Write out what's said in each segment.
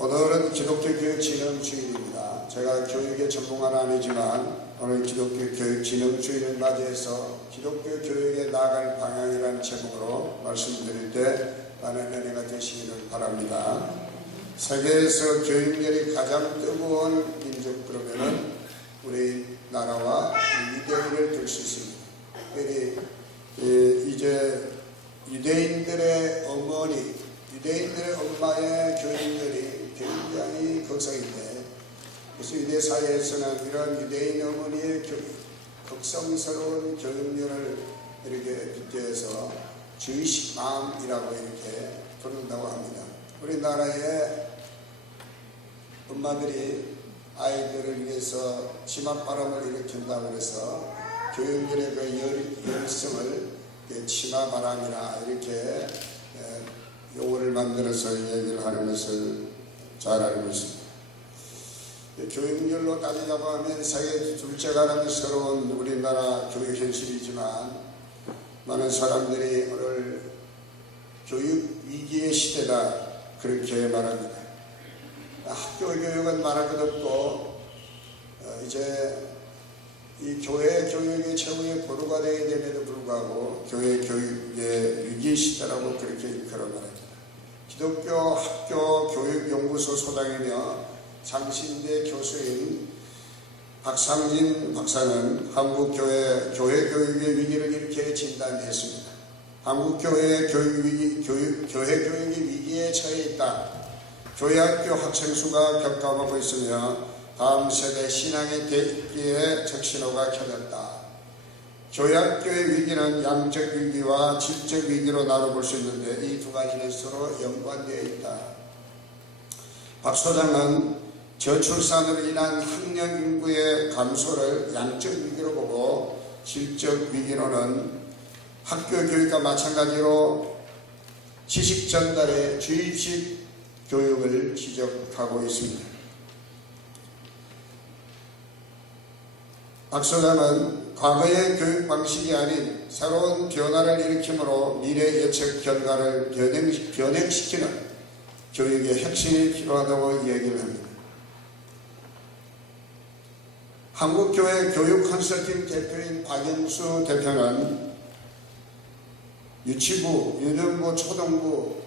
오늘은 기독교 교육 진흥 주일입니다. 제가 교육의 전문가는 아니지만 오늘 기독교 교육 진흥 주일을 맞이해서 기독교 교육에 나아갈 방향이라는 제목으로 말씀드릴 때 많은 은혜가 되시기를 바랍니다. 세계에서 교육열이 가장 뜨거운 민족 그러면은 우리 나라와 유대인을 들 수 있습니다. 이제 유대인들의 어머니, 유대인들의 엄마의 교육열이 굉장히 극성인데, 그래서 유대 사회에서는 이런 유대인 어머니의 극성스러운 교육열을 이렇게 빗대어서 주이시 맘이라고 이렇게 부른다고 합니다. 우리나라의 엄마들이 아이들을 위해서 치맛바람을 일으킨다고 해서 교육열의 그 열성을 치마바람이나 이렇게 용어를 만들어서 얘기를 하는 것을 잘 알고 있습니다. 교육열로 따지자고 하면 세계 둘째가 라면스러운 우리나라 교육 현실이지만 많은 사람들이 오늘 교육 위기의 시대다 그렇게 말합니다. 학교 교육은 말할 것 없고 이제 이 교회 교육의 최후의 보루가 되게 됨에도 불구하고 교회 교육의 위기 시대라고 그렇게 일컬어 말합니다. 기독교 학교 교육연구소 소장이며 장신대 교수인 박상진 박사는 한국 교회 교육의 위기를 이렇게 진단했습니다. 한국 교회 교육이 위기에 처해 있다. 교회 학교 학생 수가 격감하고 있으며 다음 세대 신앙의 대기에 적신호가 켜졌다. 교회 학교의 위기는 양적 위기와 질적 위기로 나눠볼 수 있는데 이 두 가지는 서로 연관되어 있다. 박 소장은 저출산으로 인한 학령 인구의 감소를 양적 위기로 보고 질적 위기로는 학교 교육과 마찬가지로 지식 전달의 주입식 교육을 지적하고 있습니다. 박 소장은 과거의 교육 방식이 아닌 새로운 변화를 일으킴으로 미래 예측 결과를 변형시키는 교육의 혁신이 필요하다고 얘기를 합니다. 한국교회 교육 컨설팅 대표인 박영수 대표는 유치부, 유년부, 초등부,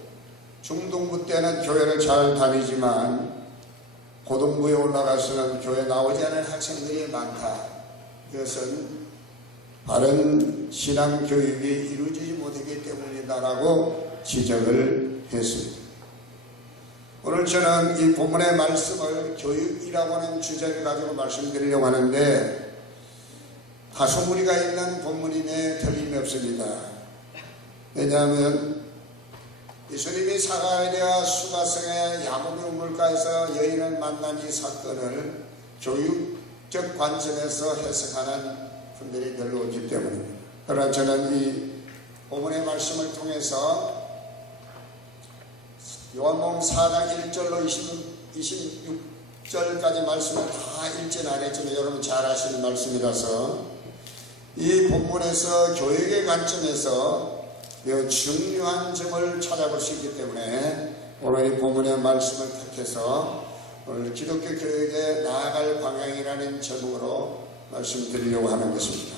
중등부 때는 교회를 잘 다니지만 고등부에 올라가서는 교회 나오지 않은 학생들이 많다. 이것은 바른 신앙 교육이 이루어지지 못하기 때문이다라고 지적을 했습니다. 오늘 저는 이 본문의 말씀을 교육이라고 하는 주제를 가지고 말씀드리려고 하는데 다소 무리가 있는 본문임에 틀림이 없습니다. 왜냐하면 예수님이 사가랴 수가성의 야곱의 우물가에서 여인을 만난 이 사건을 교육적 관점에서 해석하는 분들이 별로 없기 때문입니다. 그러나 저는 이 본문의 말씀을 통해서 요한복음 4장 1절로 26절까지 말씀을 다 읽지는 않았지만 여러분 잘 아시는 말씀이라서 이 본문에서 교육의 관점에서 매우 중요한 점을 찾아볼 수 있기 때문에 오늘 이 본문의 말씀을 택해서 오늘 기독교 교육에 나아갈 방향이라는 제목으로 말씀드리려고 하는 것입니다.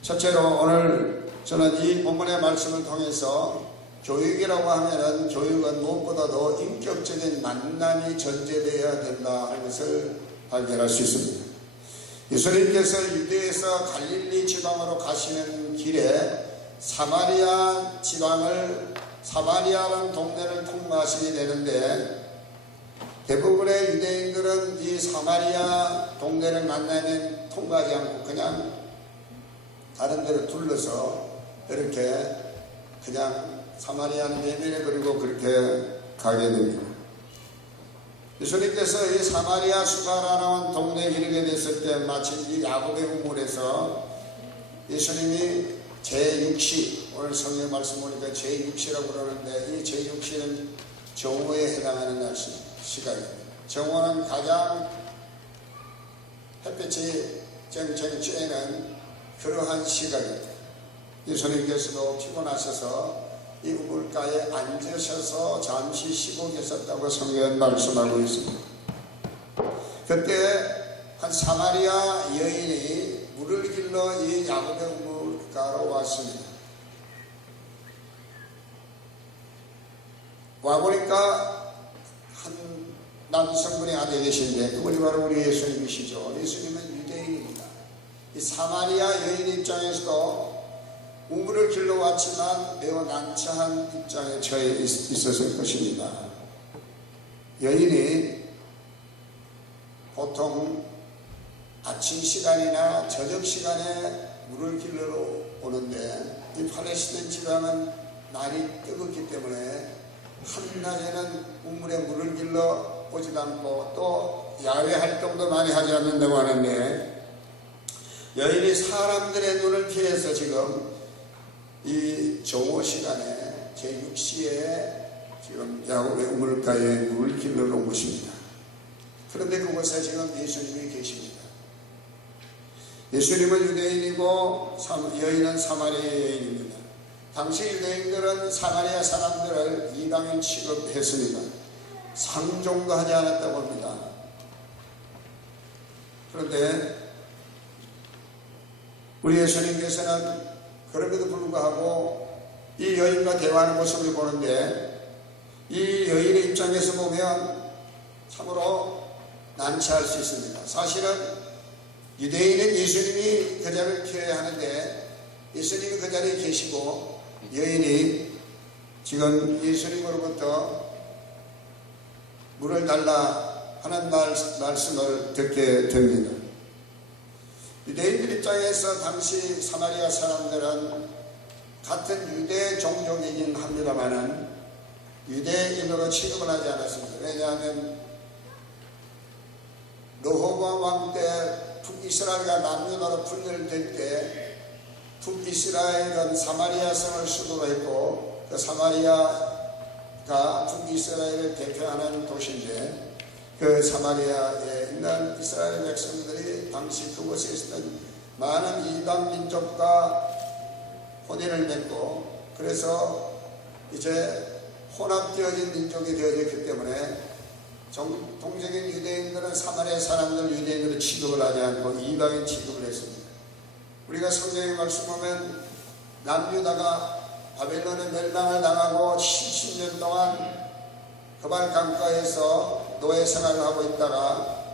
첫째로 오늘 저는 이 본문의 말씀을 통해서 교육이라고 하면은 교육은 무엇보다도 인격적인 만남이 전제되어야 된다 하는 것을 발견할 수 있습니다. 예수님께서 유대에서 갈릴리 지방으로 가시는 길에 사마리아라는 동네를 통과하시게 되는데 대부분의 유대인들은 이 사마리아 동네를 만나면 통과하지 않고 그냥 다른 데로 둘러서 이렇게 그냥 사마리아는 내면에 그리고 그렇게 가게 됩니다. 예수님께서 이 사마리아 수가라는 동네에 이르게 됐을 때 마침 이 야곱의 우물에서 예수님이 제6시, 오늘 성경 말씀 보니까 제6시라고 그러는데 이 제6시는 정오에 해당하는 시간입니다. 정오는 가장 햇빛이 쨍쨍 쬐는 그러한 시간입니다. 예수님께서도 피곤하셔서 이 우물가에 앉으셔서 잠시 쉬고 계셨다고 성경은 말씀하고 있습니다. 그때 한 사마리아 여인이 물을 길러 이 야곱의 우물가로 왔습니다. 와보니까 한 남성분의 아들 계신데 그분이 바로 우리 예수님이시죠. 예수님은 유대인입니다. 이 사마리아 여인 입장에서도 우물을 길러 왔지만 매우 난처한 입장에 처해 있었을 것입니다. 여인이 보통 아침 시간이나 저녁 시간에 물을 길러 오는데 이 팔레스타인 지방은 날이 뜨겁기 때문에 한낮에는 우물에 물을 길러 오지도 않고 또 야외 활동도 많이 하지 않는다고 하는데 여인이 사람들의 눈을 피해서 지금 이 정오 시간에 제6시에 지금 야곱의 우물가에 물을 길러 온 것입니다. 그런데 그곳에 지금 예수님이 계십니다. 예수님은 유대인이고 여인은 사마리아 여인입니다. 당시 유대인들은 사마리아 사람들을 이방인 취급했습니다. 상종도 하지 않았다고 합니다. 그런데 우리 예수님께서는 그럼에도 불구하고 이 여인과 대화하는 모습을 보는데 이 여인의 입장에서 보면 참으로 난처할 수 있습니다. 사실은 유대인은 예수님이 그 자리를 피해야 하는데 예수님이 그 자리에 계시고 여인이 지금 예수님으로부터 물을 달라 하는 말씀을 듣게 됩니다. 유대인들 입장에서 당시 사마리아 사람들은 같은 유대 종족이긴 합니다만은 유대인으로 취급을 하지 않았습니다. 왜냐하면 르호보암 왕 때 북이스라엘과 남유다로 분열될 때 북이스라엘은 사마리아 성을 수도로 했고 그 사마리아가 북이스라엘을 대표하는 도시인데 그 사마리아에 있는 이스라엘 백성들이 당시 그곳에 있었던 많은 이방 민족과 혼인을 맺고 그래서 이제 혼합되어진 민족이 되어졌기 때문에 동적인 유대인들은 사마리아 사람들 유대인들을 취급을 하지 않고 이방인 취급을 했습니다. 우리가 성경에 말씀하면 남유다가 바벨론에 멸망을 당하고 70년 동안 그발 강가에서 노예 생활을 하고 있다가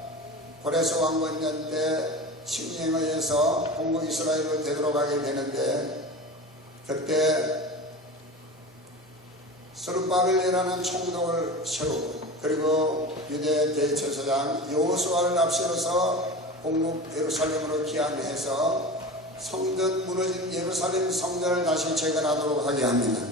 고레스 왕건년 때 칙령에 의해서 동국 이스라엘로 되돌아가게 되는데 그때 스룹바벨이라는 총독을 세우고 그리고 유대 대제사장 여호수아를 앞세워서 공국 예루살렘으로 기한해서 성전 무너진 예루살렘 성전을 다시 재건하도록 하게 합니다.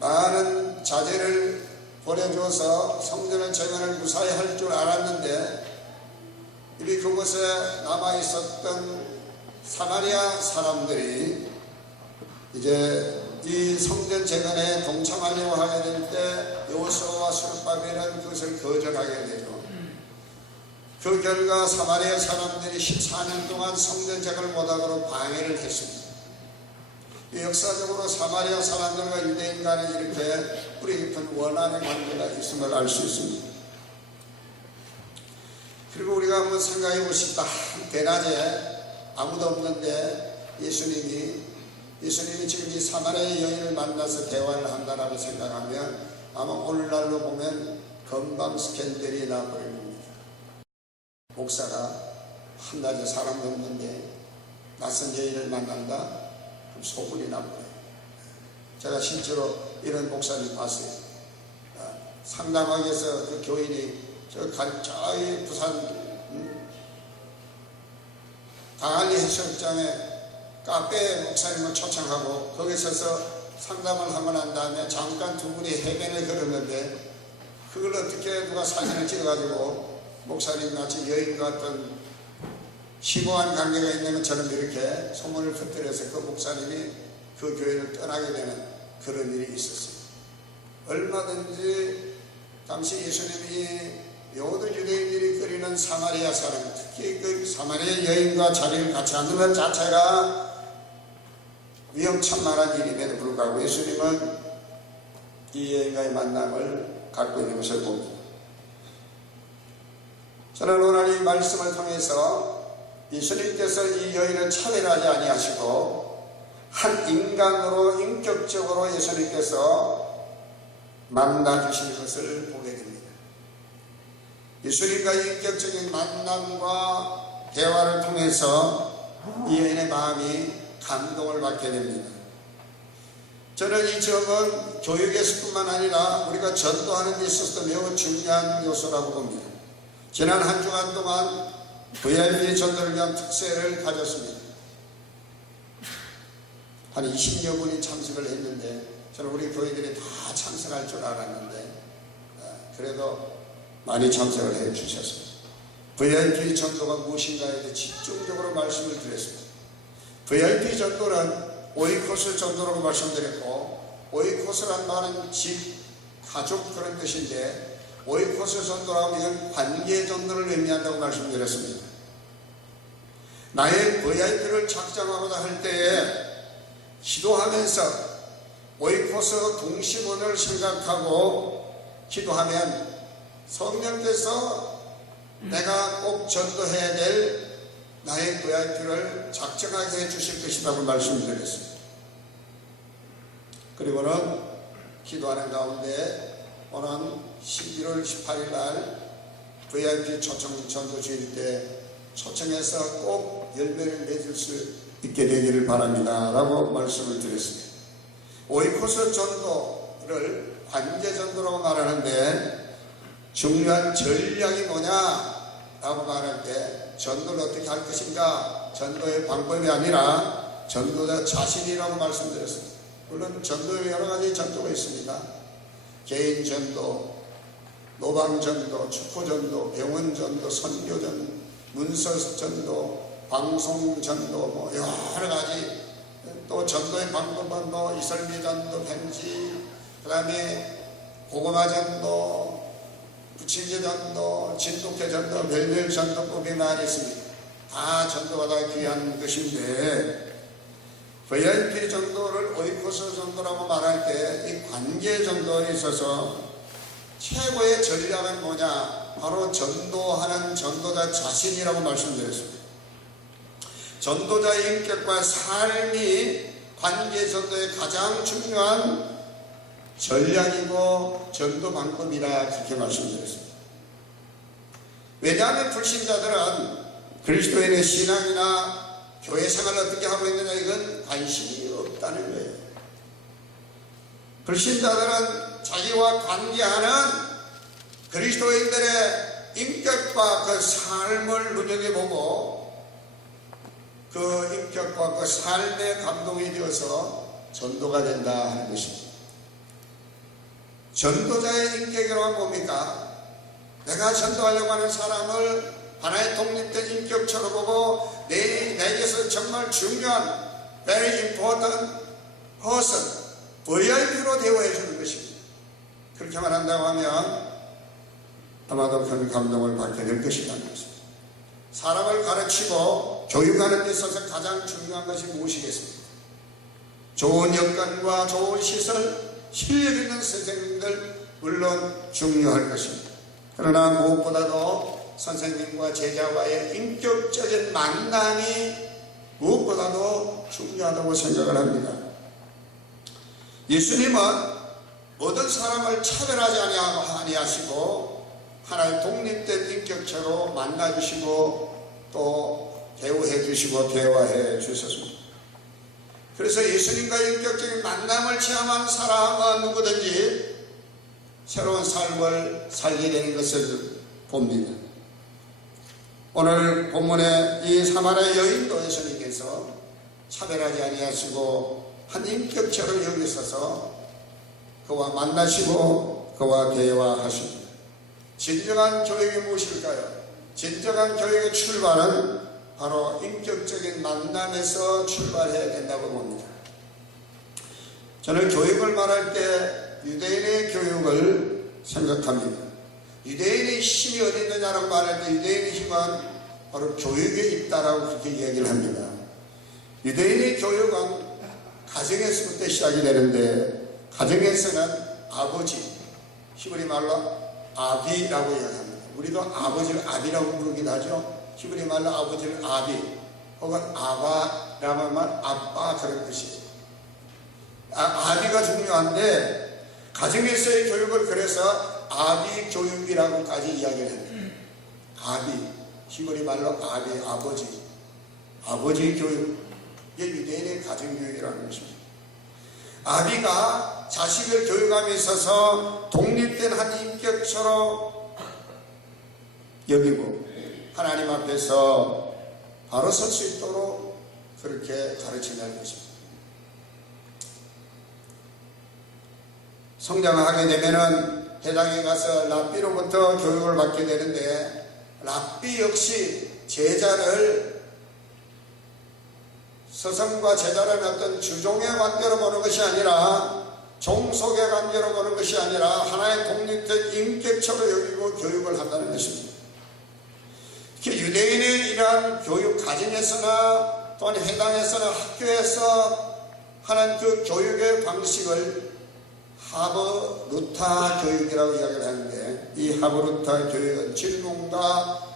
많은 자재를 보내줘서 성전을 재건을 무사히 할 줄 알았는데 이미 그곳에 남아있었던 사마리아 사람들이 이제 이 성전 재건에 동참하려고 하게 될 때 여호수아와 스룹바벨은 그것을 거절하게 되죠. 그 결과 사마리아 사람들이 14년 동안 성전 재건을 못하도록 방해를 했습니다. 역사적으로 사마리아 사람들과 유대인 간에 이렇게 뿌리 깊은 원한의 관계가 있음을 알 수 있습니다. 그리고 우리가 한번 생각해 보십시다. 대낮에 아무도 없는데 예수님이 지금 이 사마리아 여인을 만나서 대화를 한다라고 생각하면 아마 오늘날로 보면 건방 스캔들이 나버린 겁니다. 목사가 한낮에 사람도 없는데 낯선 여인을 만난다? 그럼 소문이 나버려요. 제가 실제로 이런 목사님 봤어요. 상담하기에서 그 교인이 저기 부산 강한리 해수욕장에 카페 목사님을 초청하고 거기 서서 상담을 하고 난 다음에 잠깐 두 분이 해변을 걸었는데 그걸 어떻게 누가 사진을 찍어가지고 목사님 같이 여인과 어떤 심오한 관계가 있는 것처럼 이렇게 소문을 퍼뜨려서 그 목사님이 그 교회를 떠나게 되는 그런 일이 있었어요. 얼마든지 당시 예수님이 모든 유대인들이 끓이는 사마리아 사람, 특히 그 사마리아 여인과 자리를 같이 앉는 것 자체가 위험천만한 일임에도 불구하고 예수님은 이 여인과의 만남을 갖고 있는 것을 봅니다. 저는 오늘 이 말씀을 통해서 예수님께서 이 여인을 차별하지 아니하시고 한 인간으로 인격적으로 예수님께서 만나주신 것을 보게 됩니다. 예수님과의 인격적인 만남과 대화를 통해서 이 여인의 마음이 감동을 받게 됩니다. 저는 이 점은 교육에서뿐만 아니라 우리가 전도하는 데 있어서도 매우 중요한 요소라고 봅니다. 지난 한 주간 동안 VIP 전도를 위한 특세를 가졌습니다. 한 20여 분이 참석을 했는데 저는 우리 교회들이 다 참석할 줄 알았는데 그래도 많이 참석을 해 주셨습니다. VIP 전도가 무엇인가에 대해 집중적으로 말씀을 드렸습니다. VIP 전도는 오이코스 전도라고 말씀드렸고, 오이코스란 말은 집, 가족 그런 뜻인데 오이코스 전도라고 하면 관계 전도를 의미한다고 말씀드렸습니다. 나의 VIP를 작정하고자 할 때에 기도하면서 오이코스 동심원을 생각하고 기도하면 성령께서 내가 꼭 전도해야 될 나의 VIP를 작정하게 해주실 것이라고 말씀드렸습니다. 그리고는 기도하는 가운데 오는 11월 18일 날 VIP 초청 전도 주일 때 초청해서 꼭 열매를 맺을 수 있게 되기를 바랍니다 라고 말씀을 드렸습니다. 오이코스 전도를 관계 전도라고 말하는데 중요한 전략이 뭐냐라고 말할 때 전도를 어떻게 할 것인가, 전도의 방법이 아니라 전도자 자신이라고 말씀드렸습니다. 물론 전도에 여러 가지 전도가 있습니다. 개인 전도, 노방 전도, 축포 전도, 병원 전도, 선교 전도, 문서 전도, 방송 전도, 여러 가지. 또 전도의 방법은 이설미 전도, 편지, 그 다음에 고구마 전도, 부침개 전도, 진돗개 전도, 별별 전도법이 많이 있습니다. 다 전도가 다 귀한 것인데 VIP 전도를 오이코스 전도라고 말할 때 이 관계 전도에 있어서 최고의 전략은 뭐냐? 바로 전도하는 전도자 자신이라고 말씀드렸습니다. 전도자의 인격과 삶이 관계 전도의 가장 중요한 전략이고 전도 방법이라 그렇게 말씀드렸습니다. 왜냐하면 불신자들은 그리스도인의 신앙이나 교회 생활을 어떻게 하고 있느냐 이건 관심이 없다는 거예요. 불신자들은 자기와 관계하는 그리스도인들의 인격과 그 삶을 눈여겨보고 그 인격과 그 삶의 감동이 되어서 전도가 된다 하는 것입니다. 전도자의 인격이라고 뭡니까? 내가 전도하려고 하는 사람을 하나의 독립된 인격처럼 보고 내게서 정말 중요한 very important person, VIP로 대우해 주는 것입니다. 그렇게만 한다고 하면 아마도 큰 감동을 받게 될 것이라는 것입니다. 사람을 가르치고 교육하는 데 있어서 가장 중요한 것이 무엇이겠습니까? 좋은 여건과 좋은 시설, 실력 있는 선생님들 물론 중요할 것입니다. 그러나 무엇보다도 선생님과 제자와의 인격적인 만남이 무엇보다도 중요하다고 생각을 합니다. 예수님은 모든 사람을 차별하지 아니하시고 하나의 독립된 인격체로 만나주시고 또 대우해 주시고 대화해 주셨습니다. 그래서 예수님과의 인격적인 만남을 체험한 사람은 누구든지 새로운 삶을 살게 되는 것을 봅니다. 오늘 본문의 이 사마리아 여인도 예수님께서 차별하지 아니하시고 한 인격체를 여기셔서 그와 만나시고 그와 대화하십니다. 진정한 교육이 무엇일까요? 진정한 교육의 출발은 바로 인격적인 만남에서 출발해야 된다고 봅니다. 저는 교육을 말할 때 유대인의 교육을 생각합니다. 유대인의 힘이 어디 있느냐라고 말할 때 유대인의 힘은 바로 교육에 있다라고 그렇게 이야기를 합니다. 유대인의 교육은 가정에서부터 시작이 되는데, 가정에서는 아버지, 히브리 말로 아비라고 이야기합니다. 우리도 아버지를 아비라고 부르기도 하죠. 히브리 말로 아버지를 아비 혹은 아바라고 하면 아빠, 그런 뜻이에요. 아비가 중요한데 가정에서의 교육을 그래서 아비 교육이라고까지 이야기를 합니다. 아비, 히브리 말로 아비, 아버지 교육, 이게 유대인의 가정교육이라는 것입니다. 아비가 자식을 교육함에 있어서 독립된 한 인격처로 여기고 하나님 앞에서 바로 설 수 있도록 그렇게 가르친다는 것입니다. 성장을 하게 되면은 해당에 가서 랍비로부터 교육을 받게 되는데, 랍비 역시 제자를 스승과 제자라는 어떤 주종의 관계로 보는 것이 아니라, 종속의 관계로 보는 것이 아니라 하나의 독립된 인격처로 여기고 교육을 한다는 것입니다. 유대인의 이러한 교육, 가정에서나 또한 해당에서나 학교에서 하는 그 교육의 방식을 하버루타 교육이라고 이야기를 하는데, 이 하버루타 교육은 질문과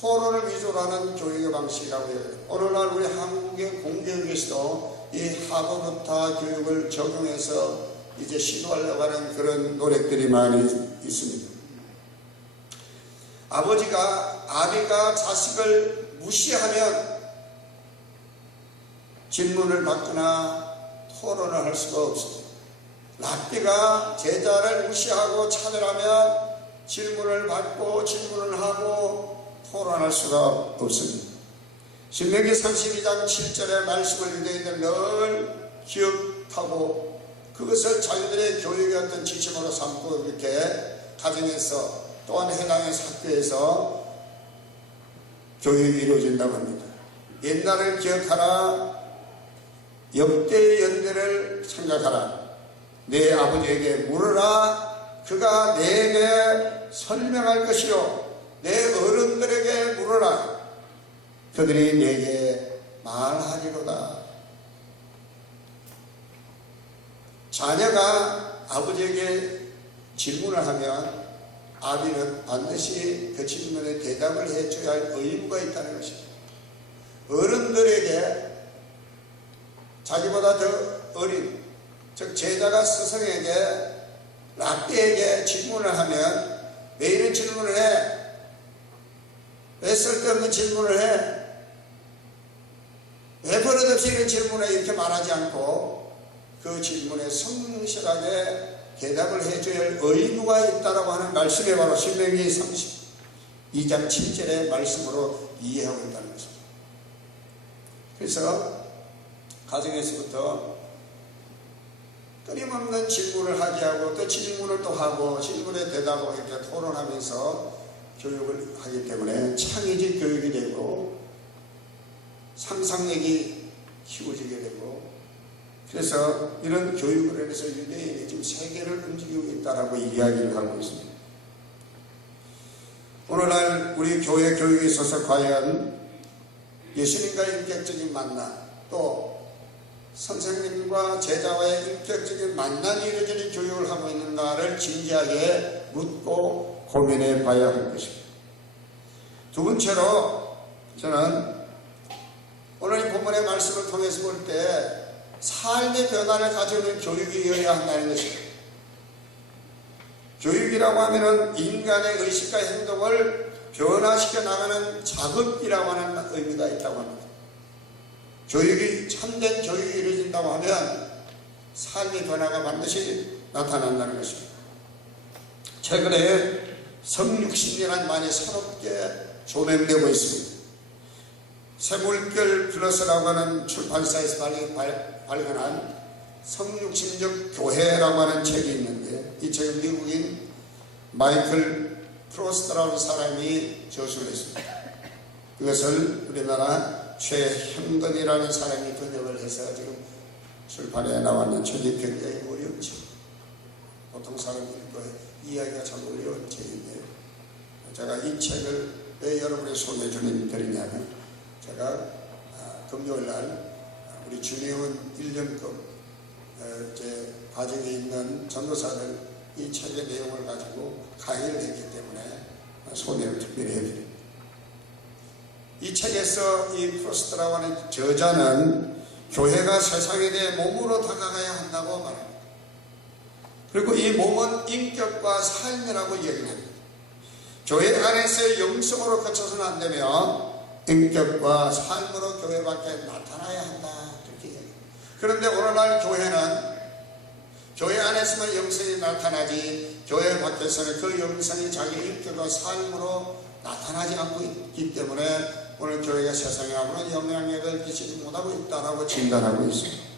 토론을 위주로 하는 교육의 방식이라고 해요. 오늘날 우리 한국의 공교육에서도 이 하버루타 교육을 적용해서 이제 시도하려고 하는 그런 노력들이 많이 있습니다. 아비가 자식을 무시하면 질문을 받거나 토론을 할 수가 없습니다. 랍비가 제자를 무시하고 차별하면 질문을 받고 질문을 하고 토론할 수가 없습니다. 신명기 32장 7절의 말씀을 유대인들 늘 기억하고 그것을 자기들의 교육의 어떤 지침으로 삼고 이렇게 가정에서 또한 해당에서 학교에서 교육이 이루어진다고 합니다. 옛날을 기억하라, 역대의 연대를 생각하라, 내 아버지에게 물으라, 그가 내게 설명할 것이요, 내 어른들에게 물으라, 그들이 내게 말하리로다. 자녀가 아버지에게 질문을 하면 아비는 반드시 그 질문에 대답을 해줘야 할 의무가 있다는 것입니다. 어른들에게, 자기보다 더 어린, 즉 제자가 스승에게, 랍비에게 질문을 하면 왜 이런 질문을 해? 왜 쓸데없는 질문을 해? 왜 버릇없이 이런 질문을 해? 이렇게 말하지 않고 그 질문에 성실하게 대답을 해줘야 할 의무가 있다라고 하는 말씀에 바로 신명기 32장 7절의 말씀으로 이해하고 있다는 것입니다. 그래서 가정에서부터 끊임없는 질문을 하게 하고 또 질문을 또 하고 질문에 대답하고 이렇게 토론하면서 교육을 하기 때문에 창의적 교육이 되고 상상력이 키워지게 되고, 그래서 이런 교육을 해서 유대인이 지금 세계를 움직이고 있다라고 이야기를 하고 있습니다. 오늘날 우리 교회 교육에 있어서 과연 예수님과의 인격적인 만남, 또 선생님과 제자와의 인격적인 만남이 이루어지는 교육을 하고 있는가를 진지하게 묻고 고민해 봐야 할 것입니다. 두 번째로 저는 오늘 이 본문의 말씀을 통해서 볼 때 삶의 변화를 가져오는 교육이어야 한다는 것입니다. 교육이라고 하면은 인간의 의식과 행동을 변화시켜 나가는 작업이라고 하는 의미가 있다고 합니다. 교육이, 참된 교육이 이루어진다고 하면 삶의 변화가 반드시 나타난다는 것입니다. 최근에 성육신이란 말이 새롭게 조명되고 있습니다. 새물결 플러스라고 하는 출판사에서 발간한 성육신적 교회라고 하는 책이 있는데, 이 책은 미국인 마이클 프로스트라는 사람이 저술을 했습니다. 그것을 우리나라 최형돈이라는 사람이 번역을 해서 지금 출판에 나왔는 책이 굉장히 어려운 책, 보통 사람이 읽고 이해하기가 참 어려운 책인데, 제가 이 책을 왜 여러분에 소개해 드리냐면, 제가 금요일날 우리 주내원 1년급 이제 과정에 있는 전도사들 이 책의 내용을 가지고 강의를 했기 때문에 소개를 특별히 해드립니다. 이 책에서 이 프로스트라고 하는 저자는 교회가 세상에 대해 몸으로 다가가야 한다고 말합니다. 그리고 이 몸은 인격과 삶이라고 얘기를 합니다. 교회 안에서의 영성으로 거쳐서는 안 되며 인격과 삶으로 교회 밖에 나타나야 한다, 그렇게 얘기합니다. 그런데 오늘날 교회는 교회 안에서만 영성이 나타나지 교회 밖에서는 그 영성이 자기 인격과 삶으로 나타나지 않고 있기 때문에 오늘 교회가 세상에 아무런 영향력을 끼치지 못하고 있다고 진단하고 있습니다.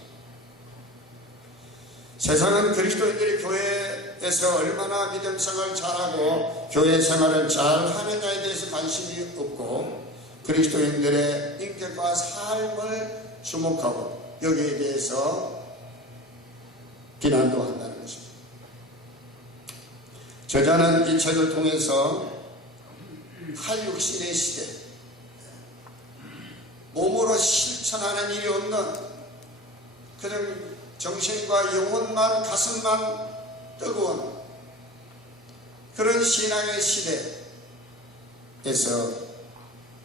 세상은 그리스도인들이 교회에서 얼마나 믿음 생활을 잘하고 교회 생활을 잘하느냐에 대해서 관심이 없고 그리스도인들의 인격과 삶을 주목하고 여기에 대해서 비난도 한다는 것입니다. 저자는 이 책을 통해서 한육신의 시대, 몸으로 실천하는 일이 없는 그냥 정신과 영혼만 가슴만 뜨거운 그런 신앙의 시대에서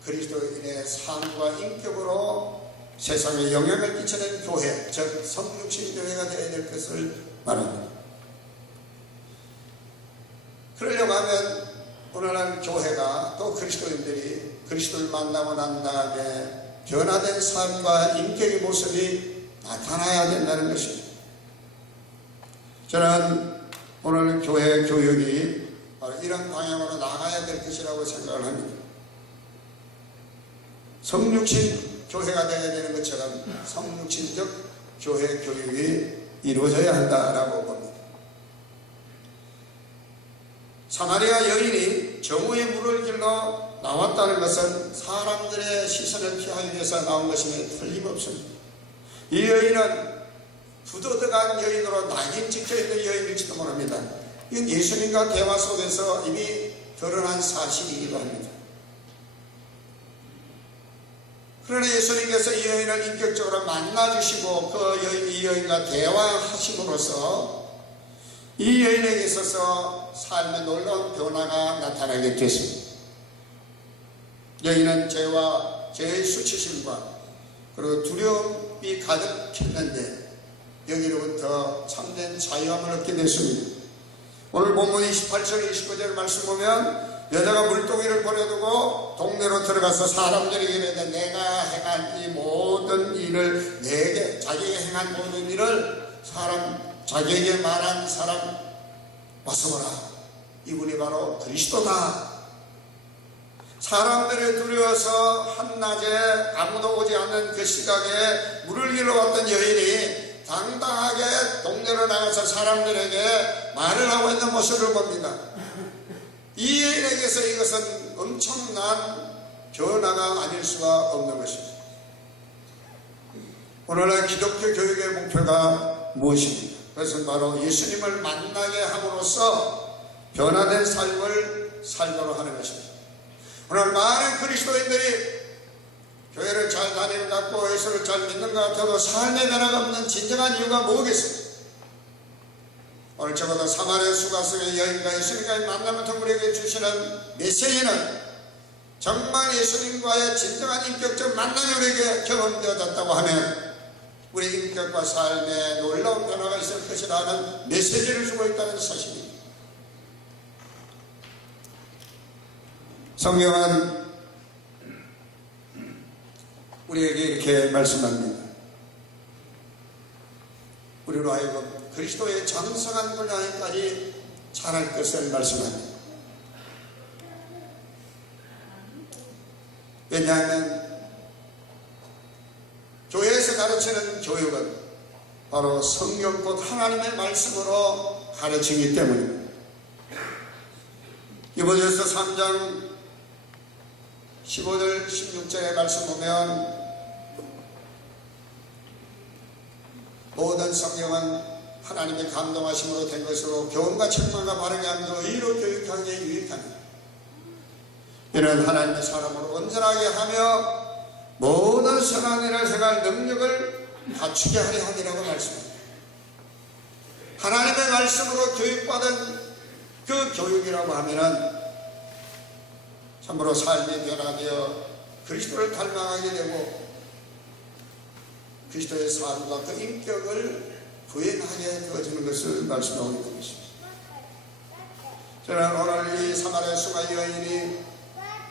그리스도인의 삶과 인격으로 세상에 영향을 끼치는 교회, 즉 성육신 교회가 되어야 될 것을 말합니다. 그러려고 하면 오늘날 교회가 또 그리스도인들이 그리스도를 만나고 난 다음에 변화된 삶과 인격의 모습이 나타나야 된다는 것입니다. 저는 오늘 교회 교육이 바로 이런 방향으로 나가야 될 것이라고 생각을 합니다. 성육신 교회가 되어야 되는 것처럼 성육신적 교회 교육이 이루어져야 한다라고 봅니다. 사마리아 여인이 정오의 물을 길러 나왔다는 것은 사람들의 시선을 피하기 위해서 나온 것임에 틀림없습니다. 이 여인은 부도덕한 여인으로 낙인 찍혀있는 여인일지도 모릅니다. 이건 예수님과 대화 속에서 이미 드러난 사실이기도 합니다. 그러나 예수님께서 이 여인을 인격적으로 만나주시고 이 여인과 대화하심으로써 이 여인에게 있어서 삶의 놀라운 변화가 나타나게 됐습니다. 여인은 죄의 수치심과 그리고 두려움이 가득했는데 여기로부터 참된 자유함을 얻게 됐습니다. 오늘 본문 28절 29절 말씀 보면 여자가 물동이를 버려두고 동네로 들어가서 사람들에게 이르되 내가 행한 이 모든 일을 내게 자기가 행한 모든 일을 자기에게 말한 사람 와서 보라. 이분이 바로 그리스도다. 사람들이 두려워서 한낮에 아무도 오지 않는 그 시각에 물을 길러 왔던 여인이 당당하게 동네로 나가서 사람들에게 말을 하고 있는 모습을 봅니다. 이 여인에게서 이것은 엄청난 변화가 아닐 수가 없는 것입니다. 오늘날 기독교 교육의 목표가 무엇입니까? 그것은 바로 예수님을 만나게 함으로써 변화된 삶을 살도록 하는 것입니다. 오늘 많은 그리스도인들이 교회를 잘 다니는 것 같고 예수를 잘 믿는 것 같아도 삶의 변화가 없는 진정한 이유가 뭐겠습니까? 오늘 적어도 사마리아 수가성의 여인과 예수님과의 만남을 통해 우리에게 주시는 메시지는 정말 예수님과의 진정한 인격적 만남이 우리에게 경험되어졌다고 하면 우리 인격과 삶에 놀라운 변화가 있을 것이라는 메시지를 주고 있다는 사실입니다. 성경은 우리에게 이렇게 말씀합니다. 우리로 하여금 그리스도의 장성한 분량까지 자랄 것을 말씀합니다. 왜냐하면 교회에서 가르치는 교육은 바로 성경 곧 하나님의 말씀으로 가르치기 때문입니다. 디모데후서 3장 15절 16절의 말씀 보면 모든 성경은 하나님의 감동하심으로 된 것으로 교훈과 책망과 바르게 함으로 의로 교육하기에 유익합니다. 이는 하나님의 사람으로 온전하게 하며 모든 선한 일을 행할 능력을 갖추게 하려 함이라고 말씀합니다. 하나님의 말씀으로 교육받은 그 교육이라고 하면은 참으로 삶이 변화되어 그리스도를 닮아가게 되고 그리스도의 삶과 그 인격을 부행하게 되어지는 것을 말씀하고 있는 것입니다. 저는 오늘 이 사마리아 수가 여인이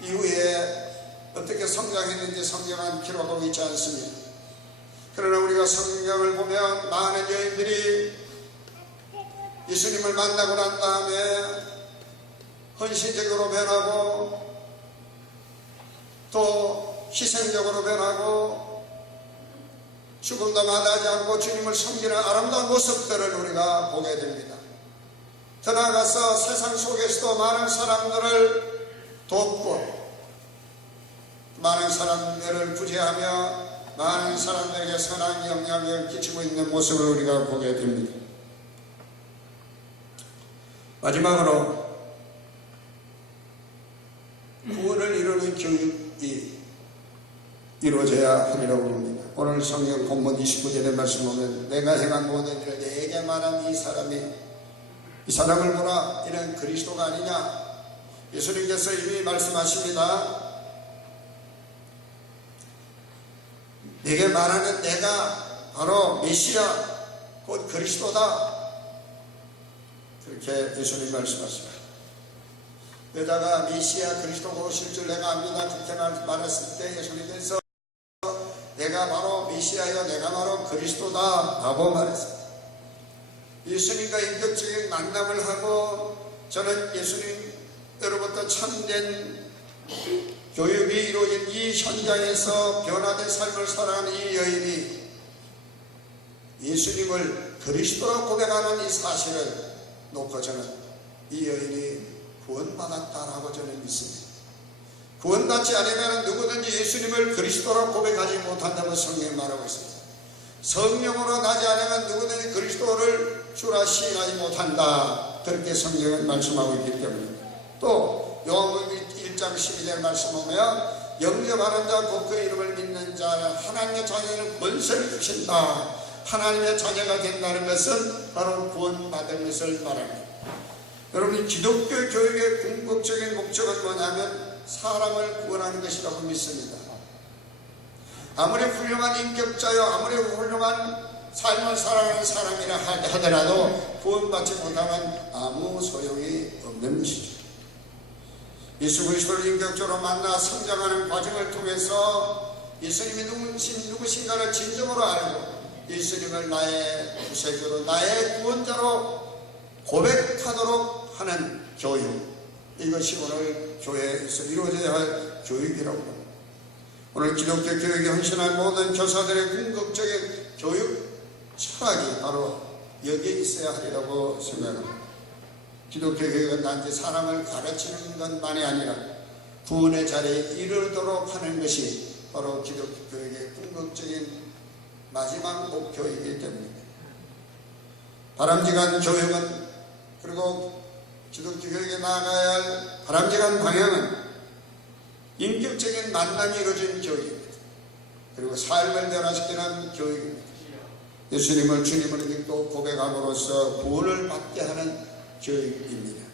이후에 어떻게 성장했는지 성경은 기록하고 있지 않습니다. 그러나 우리가 성경을 보면 많은 여인들이 예수님을 만나고 난 다음에 헌신적으로 변하고 또 희생적으로 변하고 죽음도 마다하지 않고 주님을 섬기는 아름다운 모습들을 우리가 보게 됩니다. 더 나아가서 세상 속에서도 많은 사람들을 돕고 많은 사람들을 구제하며 많은 사람들에게 선한 영향을 끼치고 있는 모습을 우리가 보게 됩니다. 마지막으로 구원을 이루는 교육이 이루어져야 하리라고 봅니다. 오늘 성경 본문 29절의 말씀 보면 내가 행한 모든 일을 내게 말한 이 사람을 보라 이는 그리스도가 아니냐. 예수님께서 이미 말씀하십니다. 내게 말하는 내가 바로 메시아 곧 그리스도다. 그렇게 예수님 말씀하십니다. 여자가 메시아 그리스도가 오실 줄 내가 압니다. 그렇게 말했을 때 예수님께서 내가 바로 메시아여 내가 바로 그리스도다 라고 말했습니다. 예수님과 인격적인 만남을 하고 저는 예수님으로부터 참된 교육이 이루어진 이 현장에서 변화된 삶을 살아가는 이 여인이 예수님을 그리스도로 고백하는 이 사실을 놓고 저는 이 여인이 구원받았다라고 저는 믿습니다. 구원받지 않으면 누구든지 예수님을 그리스도로 고백하지 못한다고 성경이 말하고 있습니다. 성령으로 나지 않으면 누구든지 그리스도를 주라 시인하지 못한다. 그렇게 성경은 말씀하고 있기 때문입니다. 또 요한복음 1장 12절 말씀 보면 영접하는 자 곧 그 이름을 믿는 자 하나님의 자녀는 권세를 주신다. 하나님의 자녀가 된다는 것은 바로 구원받은 것을 말합니다. 여러분 기독교 교육의 궁극적인 목적은 뭐냐면 사람을 구원하는 것이라고 믿습니다. 아무리 훌륭한 인격자요 아무리 훌륭한 삶을 살아가는 사람이라 하더라도 구원받지 못하면 아무 소용이 없는 것이죠. 예수 그리스도를 인격적으로 만나 성장하는 과정을 통해서 예수님이 누구신가를 진정으로 알고 예수님을 나의 구세주로 나의 구원자로 고백하도록 하는 교육, 이것이 오늘 교회에서 이루어져야 할 교육이라고 합니다. 오늘 기독교 교육에 헌신한 모든 교사들의 궁극적인 교육 철학이 바로 여기에 있어야 하리라고 생각합니다. 기독교 교육은 단지 사람을 가르치는 것만이 아니라 구원의 자리에 이르도록 하는 것이 바로 기독교 교육의 궁극적인 마지막 목표이기 때문입니다. 바람직한 교육은 그리고 기독교 교육에 나아가야 할 바람직한 방향은 인격적인 만남이 이루어진 교육입니다. 그리고 삶을 변화시키는 교육입니다. 예수님을 주님으로 믿고 고백함으로써 구원을 받게 하는 교육입니다.